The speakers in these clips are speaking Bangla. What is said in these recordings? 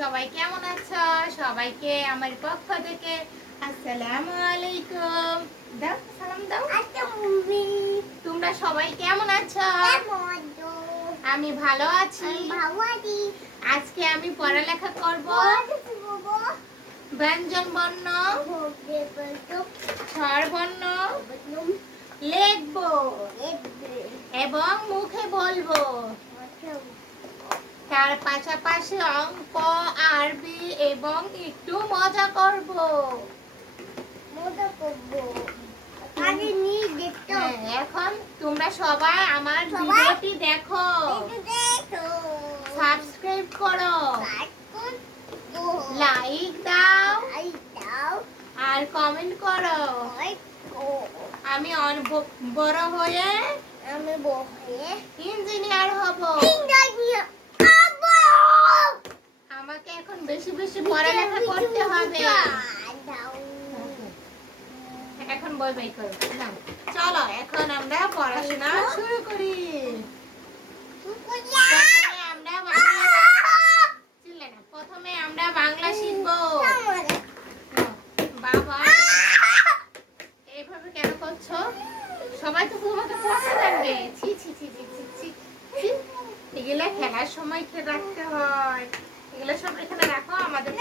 সবাই কেমন আছো? সবাইকে আমার পক্ষ থেকে আসসালামু আলাইকুম। দাও সালাম দাও। তোমরা সবাই কেমন আছো? আমি ভালো আছি। আজকে আমি পড়ালেখা করব। ব্যঞ্জন বর্ণ স্বর বর্ণ লিখব। এবং মুখে বলব। তার পাশাপাশি অঙ্ক আরবি এবং একটু মজা করব। হ্যাঁ, এখন তোমরা সবাই আমার ভিডিওটি দেখো। সাবস্ক্রাইব করো। লাইক দাও। আর কমেন্ট করো। আমি অন- বড় হয়ে আমি বহে ইঞ্জিনিয়ার হব। ইন্দ্রিয় আমাকে এখন বেশি বেশি পড়ালেখা করতে হবে এখন বই বাই করো। চলো এখন আমরা পড়াশোনা শুরু করি প্রথমে আমরা বাংলা শিখব বাবা এইভাবে কেন করছ সবাই তো তোমাকে পড়তে থাকবে ছি ছি ছি ছি ছি ছি ছি। এগুলা খেলার সময় খেয়ে রাখতে হয় এগুলো সব এখানে রাখো আমাদের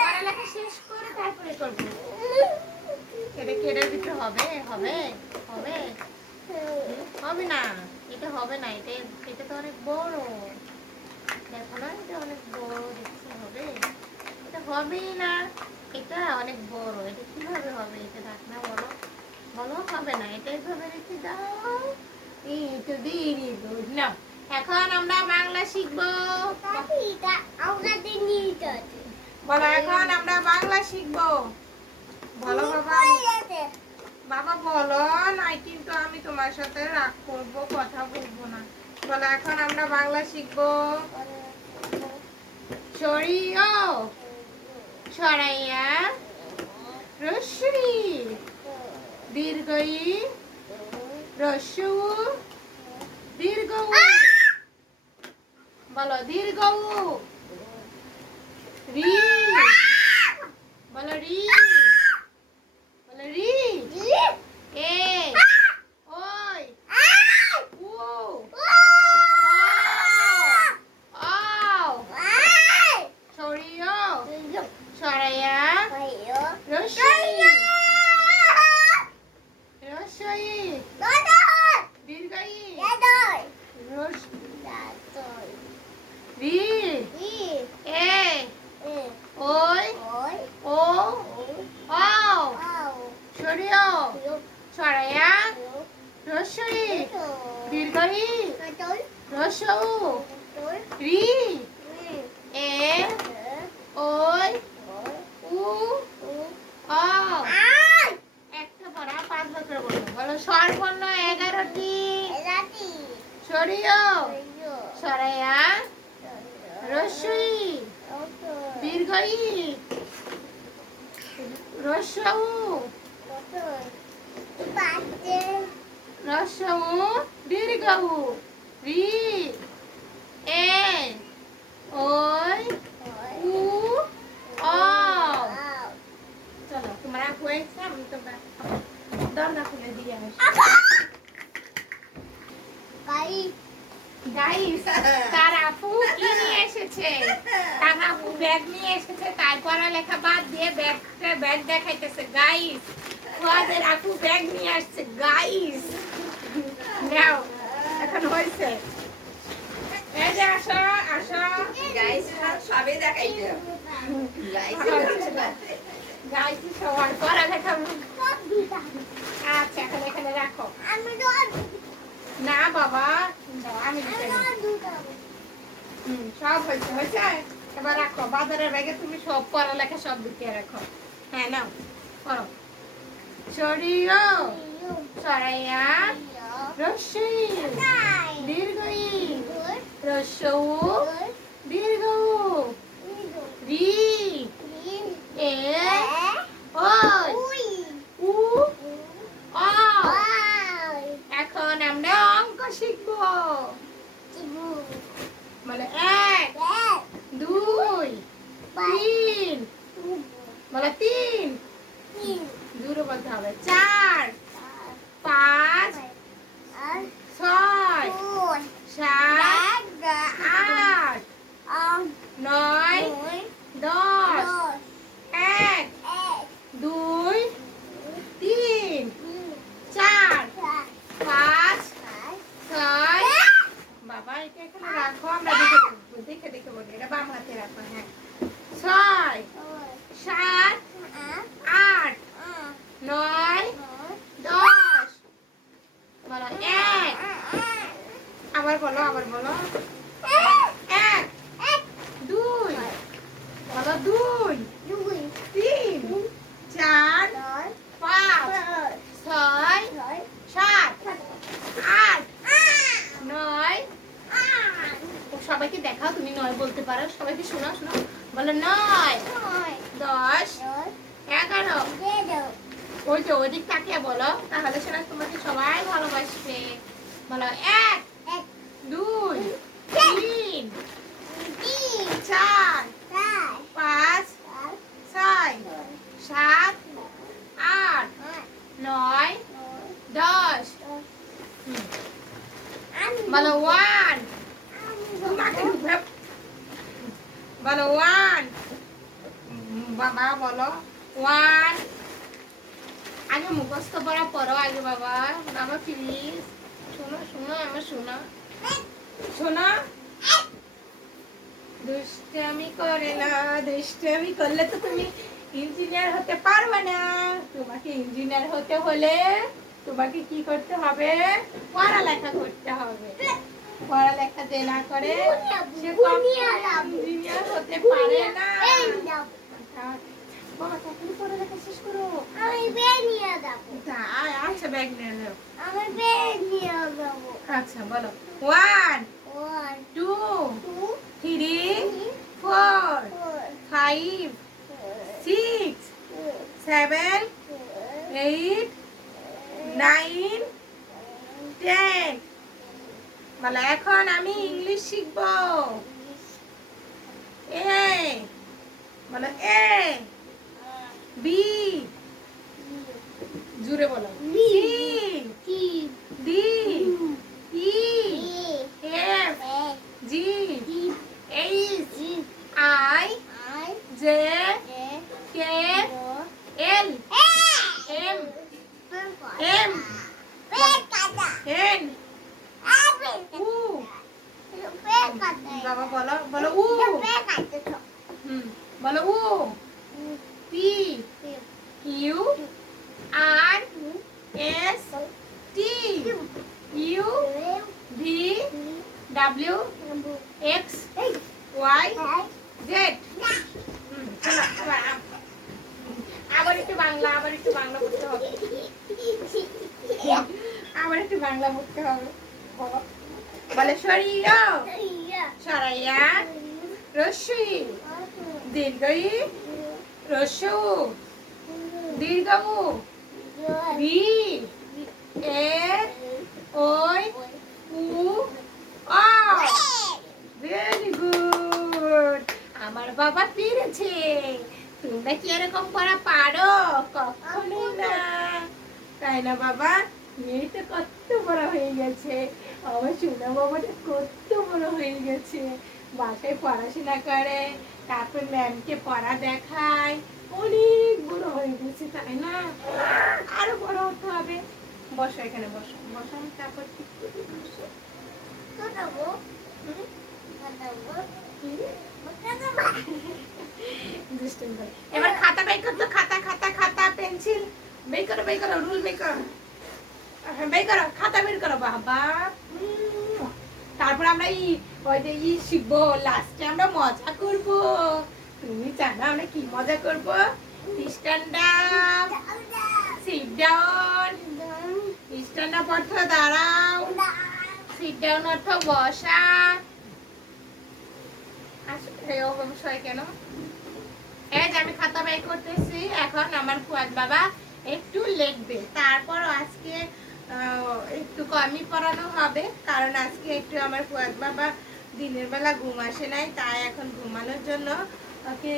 পড়ালেখা শেষ করে তারপরে করব। এটা কেটে দিতে হবে হবে হবে। হবে না এটা হবে না এটা এটা তো অনেক বড়। দেখো না এটা অনেক বড় দেখছি হবে। এটা হবেই না এটা অনেক বড়। এটা কীভাবে হবে এটা রাখ না বলো। বলো হবে না এটা এইভাবে রেখে দাও। এই তো দিয়ে গুড না এখন আমরা বাংলা শিখব। বলো এখন আমরা বাংলা শিখব। বলো বাবা। বাবা বলো নাই কিন্তু আমি তোমার সাথে রাগ করব কথা বলব না। বলো এখন আমরা বাংলা শিখব। সরিও সরাইয়া রশ্মি। দীর্ঘই রস্যু। দীর্ঘ বলো দীর্ঘ রি বলো রি বলো রি এ ওই উ আও সরিও সরাইয়া রস্যই রস্যই দীর্ঘই রস রি এ ওই ও আও সরিও সরাইয়া রস্যই দীর্ঘই রস্যউ রি, এ, ওই, উ আও একটা পড়া, পাঁচ বছর বলব বলো সর্বর্ণ এগারোটি। সরিও সরাইয়া রস্যই দীর্ঘই রস্যউ রস্যউ দীর্ঘউ রি এ ওই তার আপু নিয়ে এসেছে? তার আপু ব্যাগ নিয়ে এসেছে তার পড়ালেখা বাদ দিয়ে ব্যাগ ব্যাগ দেখাইতেছে। গাইস ওদের আপু ব্যাগ নিয়ে আসছে গাইস নাও এখন হয়েছে। এই যে আসো আসো। গাইস সবে দেখাই গাই সবার পড়ালেখা আচ্ছা এখন এখানে রাখো। আমি না বাবা। আমি হুম, সব হয়েছে হয়েছে? এবার রাখো। বাজারের ব্যাগে তুমি সব পড়ালেখা সব ঢুকিয়ে রাখো। হ্যাঁ নাও। করো সরিও সরাইয়া রস্যই দীর্ঘই রস্যউ দীর্ঘ রি এ ওই উ আ এখন আমরা অঙ্ক শিখব মানে এক দুই নয় নয় দশ দশ এক এক দুই তিন তিন চার চার পাঁচ পাঁচ ছয় বাবা এটা এখানে রাখো আমরা দেখে দেখব দেখে দেখে বলি এটা বাম হাতে রাখো হ্যাঁ ছয় ছয় সাত আট আট আট নয় নয় দশ বলো এক আট আবার বলো আবার বলো এক দুই। বলো দুই। দুই। তিন। চার। পাঁচ পাঁচ। ছয়। ছয়। সাত। আট। আট। নয়। সবাইকে দেখাও তুমি নয় বলতে পারো। সবাইকে শোনাও শোনাও। বলো নয়। নয়। দশ। এগারো। ওই যে ওদিক তাকিয়ে বলো তাহলে সেটা তোমাকে সবাই ভালোবাসবে। বলো এক এক দুই তিন তিন চার চার পাঁচ পাঁচ ছয় ছয় সাত আট আট নয় নয় দশ দশ হুম। আমি বলো ওয়ান আমি তোমাকে ভেব- বলো ওয়ান বাবা বলো ওয়ান আগে মুখস্থ পড়া পড়ো আগে বাবা বাবা প্লিজ শোনো শোনো আমার শোনো শোনো দুষ্টামি করে না দুষ্টামি করলে তো তুমি ইঞ্জিনিয়ার হতে পারবে না তোমাকে ইঞ্জিনিয়ার হতে হলে তোমাকে কি করতে হবে। পড়ালেখা করতে হবে পড়ালেখা যে না করে সে ইঞ্জিনিয়ার হতে পারে না বাবা তাড়াতাড়ি পড়ালেখা শেষ করো। আমি বের নিয়ে যাব। তা, আচ্ছা ব্যাগ নিয়ে নাও। আমি বের নিয়ে যাব। আচ্ছা বলো। One one two two three four four five six seven eight nine ten বলো এখন আমি ইংলিশ শিখব। এ বলো এ বি। জুড়ে বলো। C D. E. F. G. H. I. J. K. L. M. M. N. O. বাবা বলো। বলো উ। বলো O P Q R S T U V W X Y Z হুম, চলো, এবার আম- আবার একটু বাংলা আবার একটু বাংলা হবে। আবার একটু বাংলা হবে। বলে সরাইয়া দীর্ঘই এ, ওই, উ গুড আমার বাবা পেরেছে তোমরা কি এরকম পড়া পারো? কখনোই না। তাই না, বাবা? মেয়েটা কত বড় হয়ে গেছে। আমার সোনা বাবাটা কত বড় হয়ে গেছে। বাসায় পড়াশোনা করে, তারপর ম্যামকে পড়া দেখায়। অনেক বড় হয়ে গেছে, তাই না? আরও বড় হতে হবে। বসো এখানে, বসো। বসো তারপর ঠিক করে বসো হুম? দুষ্টুমি করে। বের খাতা খাতা খাতা পেন্সিল বের করো রুল বের করো খাতা বের করো, বাবা। তারপর আমরা ই ওই যে ই শিখব লাস্টে আমরা মজা করব। তুমি জানো আমরা কি মজা করব? দাঁড়াও। সিট ডাউন অর্থ বসা। কেন? এই যে আমি খাতা বের করতেছি এখন আমার ফুয়াদ বাবা একটু লিখবে। তারপর আজকে একটু কমই পড়ানো হবে কারণ আজকে একটু আমার ফুয়াদ বাবা দিনের বেলা ঘুম আসে নাই তাই এখন ঘুমানোর জন্য ওকে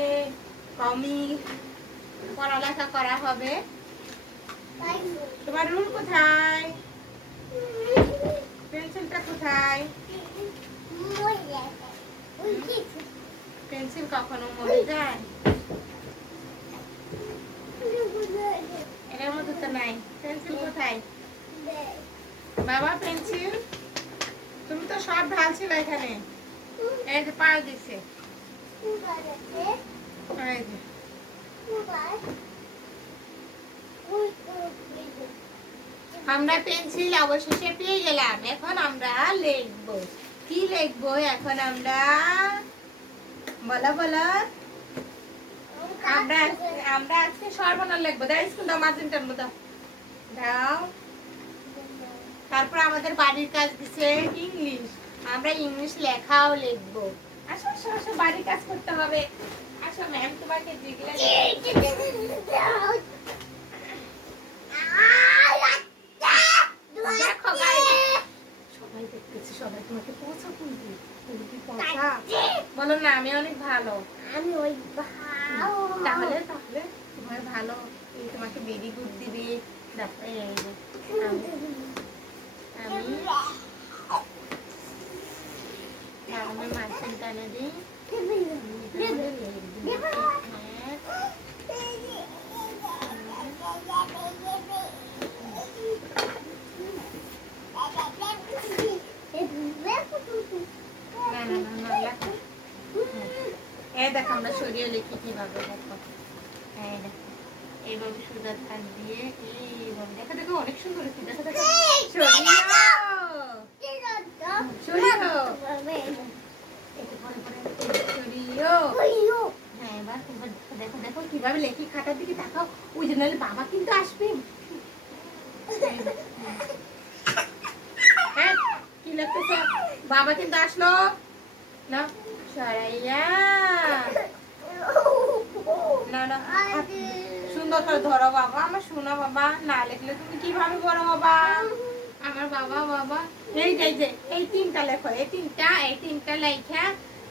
কমই পড়ালেখা করা হবে। তোমার রুল কোথায়? পেন্সিলটা কোথায়? পেন্সিল কখনো মরে যায়? বাবা পেন্সিল তুমি তো সব ঢালছিল এখানে। এই যে পা দিছে। আমরা পেন্সিল অবশেষে পেয়ে গেলাম। এখন আমরা লিখব। কি লিখব? এখন আমরা বলো বলো। আমরা আমরা আজকে সর্বনাম লিখব দাও স্কুল দাও মাঝিনটার মতো দাও। তারপর আমাদের বাড়ির কাজ দিছে ইংলিশ আমরা ইংলিশ লেখাও লিখব। আসো আসো আসো বাড়ির কাজ করতে হবে। আসো ম্যাম তোমাকে যেগুলো দেখো সবাই দেখতেছে সবাই তোমাকে পৌঁছা কুলবি কুলবি বলো না আমি অনেক ভালো। আমি ওই ভাও তাহলে তাহলে তোমার ভালো তোমাকে বেবি গুড দিবে তারপরে এই যে আমি আমি আমি মাছের টানে দিই না না না না লেখো এই দেখো আমরা সরিয়ে কীভাবে দেখো। দেখো এইভাবে সুন্দর থাক দিয়ে এইভাবে দেখো দেখো অনেক সুন্দর সরিয়ে হ্যাঁ দেখো, দেখো কীভাবে লেখি দিকে বাবা কিন্তু আসবে। হ্যাঁ বাবা কিন্তু আসলো। না সরাইয়া। না সুন্দর করে ধরো বাবা আমার শোনো বাবা না লিখলে তুমি কীভাবে বড় বাবা? আমার বাবা বাবা। এই যে যে এই তিনটা লেখো এই তিনটা। এই তিনটা লেখা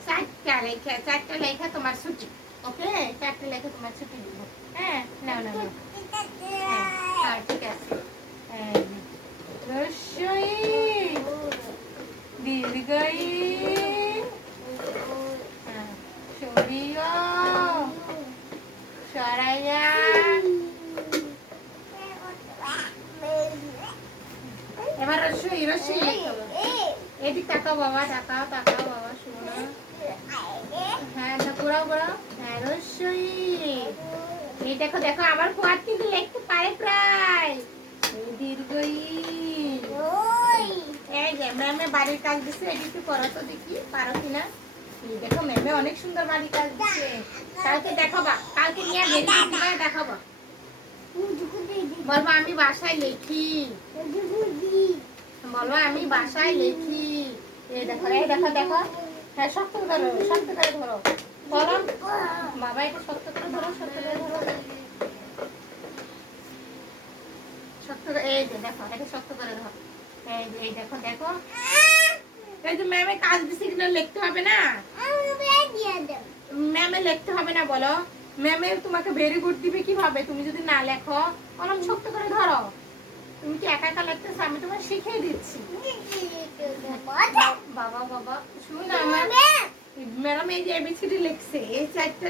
চারটা লেখা চারটা লেখা তোমার ছুটি ওকে? চারটা লেখা তোমার ছুটি দিব হ্যাঁ? না না না হ্যাঁ ঠিক আছে। এই যে। রস্যই দীর্ঘই হ্যাঁ, সরিয় সরাইয়া এবার রস্যই রস্যই লিখতে হবে এদিক তাকাও বাবা তাকাও তাকাও বাবা শোনো। হ্যাঁ তা ঘোরাও ঘোরাও হ্যাঁ এই দেখো দেখো আমার কিন্তু লিখতে পারে প্রায়। দীর্ঘই। এই যে ম্যামে বাড়ির কাজ দিছে এটি একটু করো তো দেখি পারো কিনা? দেখো ম্যামে অনেক সুন্দর বাড়ির কাজ দিছে। কালকে দেখাবা কালকে নিয়ে বেরিয়ে দেখাবো। বলব আমি বাসায় লিখি। বলো আমি বাসায় লিখি। হ্যাঁ এই যে ম্যামে কাজ কিনা লিখতে হবে না? ম্যামে লিখতে হবে না, বলো। ম্যামে তোমাকে ভেরি গুড দিবে কীভাবে? তুমি যদি না লেখো অনেক শক্ত করে ধরো। তুমি কি একা একা লাগতেছে? আমি তোমার শিখিয়ে দিচ্ছি। বাবা বাবা শুন আমার ম্যাডাম এই যে এবিসিডি লিখছে এই চারটা